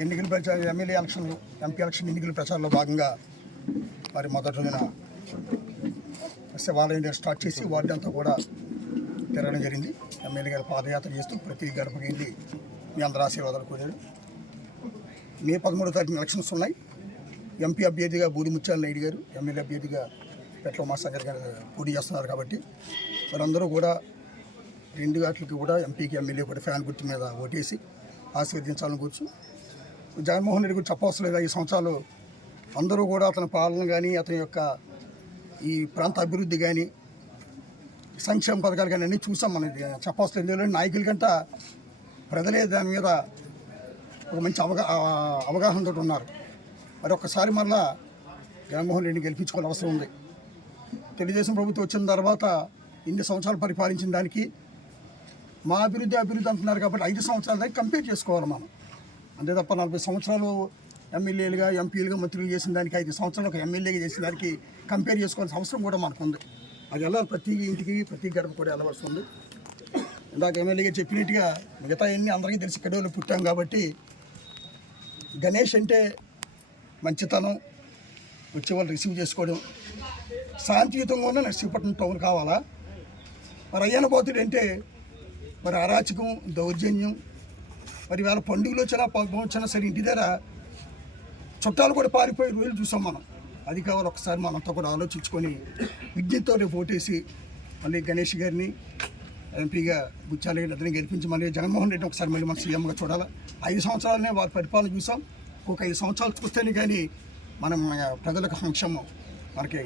ఎన్నికల ప్రచార ఎమ్మెల్యే ఎలక్షన్లు ఎంపీ ఎలక్షన్ ఎన్నికల ప్రచారంలో భాగంగా మరి మొదటి రోజున శివాలయం దగ్గర స్టార్ట్ చేసి వార్డు అంతా కూడా తిరగడం జరిగింది. ఎమ్మెల్యే గారు పాదయాత్ర చేస్తూ ప్రతి గడపకి వెళ్ళి మీ అందరూ ఆశీర్వాదాలు కోరాడు మే పదమూడో తారీఖున ఎలక్షన్స్ ఉన్నాయి. ఎంపీ అభ్యర్థిగా బూడి ముత్యాల నాయుడు గారు ఎమ్మెల్యే అభ్యర్థిగా పెట్ల ఉమాశంకర్ గారు పోటీ చేస్తున్నారు కాబట్టి వారందరూ కూడా రెండు గంటలకి కూడా ఎంపీకి ఎమ్మెల్యే కూడా ఫ్యాన్ గుర్తు మీద ఓటేసి ఆశీర్వదించాలని కూర్చు జగన్మోహన్ రెడ్డి గురించి చెప్పవలసిన లేదు. ఐదు సంవత్సరాలు అందరూ కూడా అతని పాలన కానీ అతని యొక్క ఈ ప్రాంత అభివృద్ధి కానీ సంక్షేమ పథకాలు కానీ అన్నీ చూసాం మనం. చెప్పవలసిన ఎందుకంటే నాయకుల కంట ప్రజలే దాని మీద ఒక మంచి అవగా అవగాహనతో ఉన్నారు. మరి ఒక్కసారి మరలా జగన్మోహన్ రెడ్డిని గెలిపించుకోవాల్సిన అవసరం ఉంది. తెలుగుదేశం ప్రభుత్వం వచ్చిన తర్వాత ఇన్ని సంవత్సరాలు పరిపాలించిన దానికి మా అభివృద్ధి అభివృద్ధి అంటున్నారు కాబట్టి ఐదు సంవత్సరాల దాకా కంపేర్ చేసుకోవాలి మనం. అంతే తప్ప నలభై సంవత్సరాలు ఎమ్మెల్యేలుగా ఎంపీలుగా మంత్రులు చేసిన దానికి ఐదు సంవత్సరాలు ఒక ఎమ్మెల్యేగా చేసిన దానికి కంపేర్ చేసుకోవాల్సిన అవసరం కూడా మనకు ఉంది అది వెళ్ళాలి ప్రతి ఇంటికి ప్రతి గడప కూడా వెళ్ళవలసి ఉంది. ఇందాక ఎమ్మెల్యేగా చెప్పినట్టుగా మిగతా అన్ని అందరికీ తెలిసి కడవలు పుట్టాం కాబట్టి గణేష్ అంటే మంచితనం వచ్చే వాళ్ళు రిసీవ్ చేసుకోవడం శాంతియుతంగా ఉన్న నర్సీపట్నం టౌన్ కావాలా? మరి అయ్యన పోతుడు అంటే మరి అరాచకం దౌర్జన్యం మరి వాళ్ళ పండుగలు వచ్చినా పబ్బం వచ్చినా సరే ఇంటి దగ్గర చుట్టాలు కూడా పారిపోయే రోజులు చూసాం మనం. అది కావాలి ఒకసారి మనంతా కూడా ఆలోచించుకొని విజ్ఞతతో రేపు ఓటేసి మళ్ళీ గణేష్ గారిని ఎంపీగా బుచ్చాలి అతని గెలిపించి మళ్ళీ జగన్మోహన్ రెడ్డి ఒకసారి మళ్ళీ మనం సీఎంగా చూడాలి. ఐదు సంవత్సరాలనే వారి పరిపాలన చూసాం. ఒక ఐదు సంవత్సరాలు చూస్తేనే కానీ మనం మన ప్రజలకు సంక్షేమం మనకి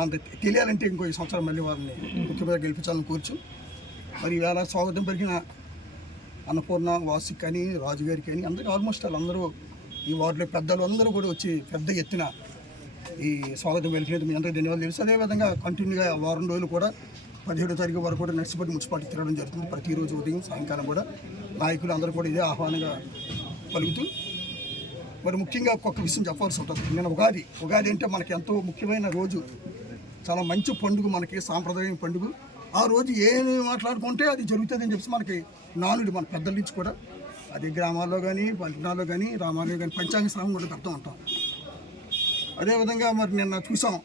అంత తెలియాలంటే ఇంకో ఈ సంవత్సరం మళ్ళీ వారిని ముఖ్యమంత్రి గెలిపించాలని కోరుచు. మరి ఇవాళ స్వాగతం పెరిగిన అన్నపూర్ణ వాసిక్ కానీ రాజు గారికి కానీ అందరికీ ఆల్మోస్ట్ వాళ్ళందరూ ఈ వార్డులో పెద్దలు అందరూ కూడా వచ్చి పెద్ద ఎత్తున ఈ స్వాగతం వెలికినది మీ అందరికీ ధన్యవాదాలు తెలుసు. అదేవిధంగా కంటిన్యూగా వారం రోజులు కూడా పదిహేడో తారీఖు వరకు కూడా నడిచిపోయి మున్సిపాలిటీ తిరగడం జరుగుతుంది. ప్రతిరోజు ఉదయం సాయంకాలం కూడా నాయకులు అందరూ కూడా ఇదే ఆహ్వానంగా పలుకుతూ మరి ముఖ్యంగా ఒక్కొక్క విషయం చెప్పాల్సి ఉంటుంది. నేను ఉగాది ఉగాది అంటే మనకి ఎంతో ముఖ్యమైన రోజు. చాలా మంచి పండుగ మనకి సాంప్రదాయం పండుగ. ఆ రోజు ఏమి మాట్లాడుకుంటే అది జరుగుతుందని చెప్పి మనకి నానుడి మన పెద్దల నుంచి కూడా. అది గ్రామాల్లో కానీ పట్టణాల్లో కానీ రామాల్లో కానీ పంచాంగ స్నానం కూడా పెడతా ఉంటాం అదేవిధంగా మరి నిన్న చూసాం.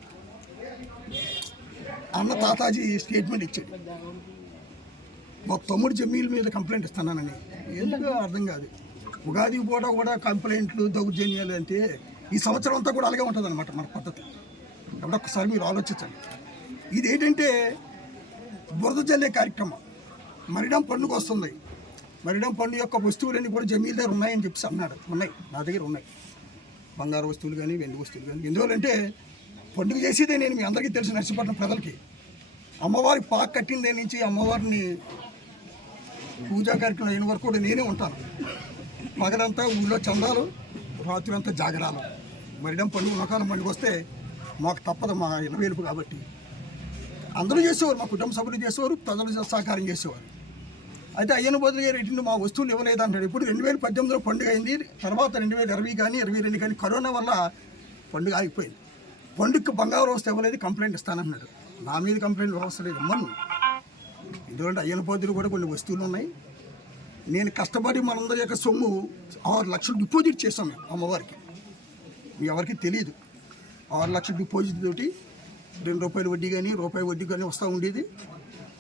అన్న తాతాజీ స్టేట్మెంట్ ఇచ్చాడు. మా తమ్ముడు జమీల మీద కంప్లైంట్ ఇస్తున్నానని ఎందుకు అర్థం కాదు. ఉగాది పూట కూడా కంప్లైంట్లు దౌర్జన్యాలు అంటే ఈ సంవత్సరం అంతా కూడా అలాగే ఉంటుంది అనమాట మన పద్ధతి. కాబట్టి ఒక్కసారి మీరు ఆలోచించండి. ఇది ఏంటంటే బురద జల్లే కార్యక్రమం. మరిడం పండుగ వస్తుంది. మరిడం పండుగ యొక్క వస్తువులన్నీ కూడా జమీల్ దగ్గర ఉన్నాయని చెప్పేసి అన్నాడు. ఉన్నాయి. నా దగ్గర ఉన్నాయి. బంగారు వస్తువులు కానీ వెండి వస్తువులు కానీ. ఎందువల్లంటే పండుగ చేసేదే నేను మీ అందరికీ తెలిసిన నర్సీపట్నం ప్రజలకి. అమ్మవారి పాక కట్టిన దగ్గర నుంచి అమ్మవారిని పూజా కార్యక్రమం అయిన వరకు కూడా నేనే ఉంటాను. పగలంతా ఊళ్ళో చందాలు రాత్రి అంతా జాగరాలు. మరిడం పండుగ నకాలం పండుగ వస్తే మాకు తప్పదు మా ఇలవేలుపు కాబట్టి. అందరూ చేసేవారు మా కుటుంబ సభ్యులు చేసేవారు ప్రజలు సహకారం చేసేవారు. అయితే అయ్యన బదులు గారు ఇటు మా వస్తువులు ఇవ్వలేదు అంటాడు ఇప్పుడు రెండు వేల పద్దెనిమిదిలో పండుగ అయింది తర్వాత రెండు వేల ఇరవై కానీ ఇరవై రెండు కానీ కరోనా వల్ల పండుగ ఆగిపోయింది. పండుగకి బంగారు వస్తే ఇవ్వలేదు కంప్లైంట్ ఇస్తానన్నాడు. నా మీద కంప్లైంట్ అవసరం లేదు ఇమ్మను ఎందుకంటే అయ్యన బదులు కూడా కొన్ని వస్తువులు ఉన్నాయి. నేను కష్టపడి మనందరి యొక్క సొమ్ము ఆరు లక్షలు డిపాజిట్ చేశాను మేము అమ్మవారికి. మీ ఎవరికి తెలియదు ఆరు లక్షల డిపాజిట్ తోటి రెండు రూపాయలు వడ్డీ కానీ రూపాయి వడ్డీ కానీ వస్తూ ఉండేది.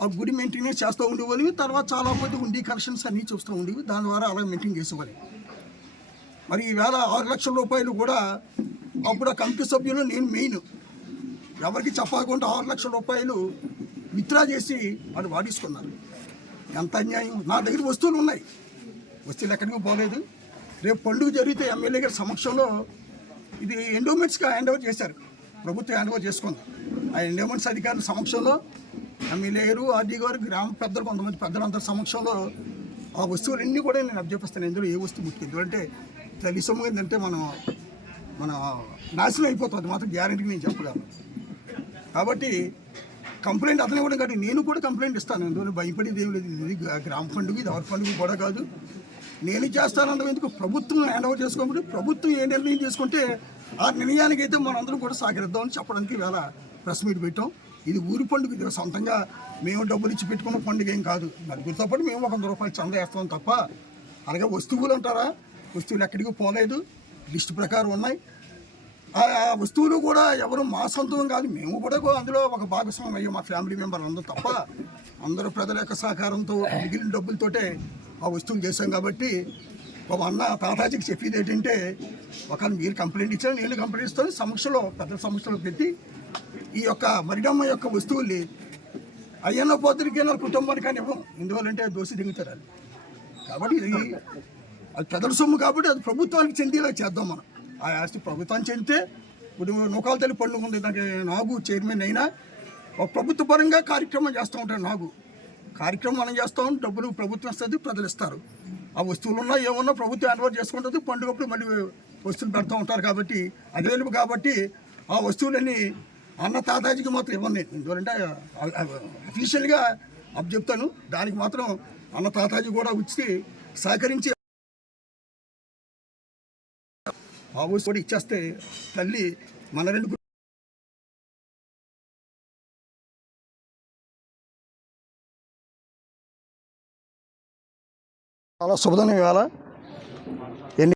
ఆ గుడి మెయింటెనెన్స్ చేస్తూ ఉండేవాళ్ళు. తర్వాత చాలా మంది ఉండి కలెక్షన్స్ అన్నీ చూస్తూ ఉండేవి. దాని ద్వారా అలా మెయింటైన్ చేసేవాళ్ళు. మరి ఈవేళ ఆరు లక్షల రూపాయలు కూడా అప్పుడు ఆ కమిటీ సభ్యులు నేను మెయిన్. ఎవరికి చెప్పకుండా ఆరు లక్షల రూపాయలు విత్డ్రా చేసి వాళ్ళు వాడేసుకున్నారు. ఎంత అన్యాయం? నా దగ్గర వస్తువులు ఉన్నాయి. వస్తువులు ఎక్కడికి పోలేదు. రేపు పండుగ జరిగితే ఎమ్మెల్యే గారి సమక్షంలో ఇది ఎండోమెంట్స్గా హ్యాండ్ ఓవర్ చేశారు. ప్రభుత్వం హ్యాండ్ ఓవర్ చేసుకుంది. ఆ ఎండోమెంట్స్ అధికారుల సమక్షంలో ఎమ్మెల్యే గారు ఆర్డీ గారు గ్రామ పెద్దలు కొంతమంది పెద్దలందరి సమక్షంలో ఆ వస్తువులన్నీ కూడా నేను అబ్జెపిస్తాను ఎందులో ఏ వస్తువు ముఖ్యం? ఎందుకంటే తల్లి సొమ్ము ఏంటంటే మనం మన నాశనం అయిపోతుంది. మాత్రం గ్యారంటీ నేను చెప్పగలను. కాబట్టి కంప్లైంట్ అతను ఇవ్వడం కాబట్టి నేను కూడా కంప్లైంట్ ఇస్తాను. ఎందుకంటే భయపడేది ఏం లేదు. ఇది గ్రామ పండుగ ఇది ఎవరి పండుగ కూడా కాదు. నేను చేస్తానంటే ఎందుకు? ప్రభుత్వం హ్యాండ్ ఓవర్ చేసుకోకపోతే ప్రభుత్వం ఏ నిర్ణయం చేసుకుంటే ఆ నిర్ణయానికి అయితే మనందరం కూడా సహకరిద్దామని చెప్పడానికి వేళ ప్రెస్ మీట్ పెట్టాం. ఇది ఊరి పండుగ ఇది సొంతంగా మేము డబ్బులు ఇచ్చి పెట్టుకున్న పండుగ ఏం కాదు. నలుగురితో పాటు మేము ఒక వంద రూపాయలు చంద వేస్తాం తప్ప. అలాగే వస్తువులు అంటారా? వస్తువులు ఎక్కడికి పోలేదు. లిస్ట్ ప్రకారం ఉన్నాయి. ఆ ఆ వస్తువులు కూడా ఎవరు మా సొంతం కాదు. మేము కూడా అందులో ఒక భాగస్వామి అయ్యాం మా ఫ్యామిలీ మెంబర్ అందరూ తప్ప. అందరూ ప్రజల యొక్క సహకారంతో మిగిలిన డబ్బులతోటే ఆ వస్తువులు చేశాం కాబట్టి ఒక అన్న తాతాజీకి చెప్పేది ఏంటంటే ఒక మీరు కంప్లైంట్ ఇచ్చారు నేను కంప్లైంట్ ఇస్తాను. సమస్యలో పెద్ద సమస్యలో పెట్టి ఈ యొక్క మరిడమ్మ యొక్క వస్తువుల్ని అయ్యన్న పోతుడికి నా కుటుంబానికి కానీ ఇవ్వం. ఎందువల్లంటే దోషి దిగుతారు కాబట్టి ఇది అది పెదల సొమ్ము కాబట్టి అది ప్రభుత్వానికి చెందేలా చేద్దాం మనం. ఆ ఆస్తి ప్రభుత్వానికి చెందితే ఇప్పుడు నూకాల తల్లి పండుగ ఉంది దానికి నాగు చైర్మన్ అయినా ఒక ప్రభుత్వ పరంగా కార్యక్రమం చేస్తూ ఉంటాడు నాగు. కార్యక్రమం మనం చేస్తాం డబ్బులు ప్రభుత్వం ఇస్తుంది ప్రజలు ఇస్తారు. ఆ వస్తువులు ఉన్నా ఏమున్నా ప్రభుత్వం ఏర్పాటు చేసుకుంటుంది పండుగప్పుడు మళ్ళీ వస్తువులు పెడతా ఉంటారు కాబట్టి అవైలబుల్ కాబట్టి ఆ వస్తువులన్నీ అన్న తాతాజీకి మాత్రం ఇవ్వండి నేను. ఎందుకంటే అఫీషియల్గా అప్ చెప్తాను దానికి మాత్రం అన్న తాతాజీ కూడా వచ్చి సహకరించి ఆ వస్తువు కూడా ఇచ్చేస్తే తల్లి మన రెండు చాలా శుభదనం ఇవాళ. ఎన్ని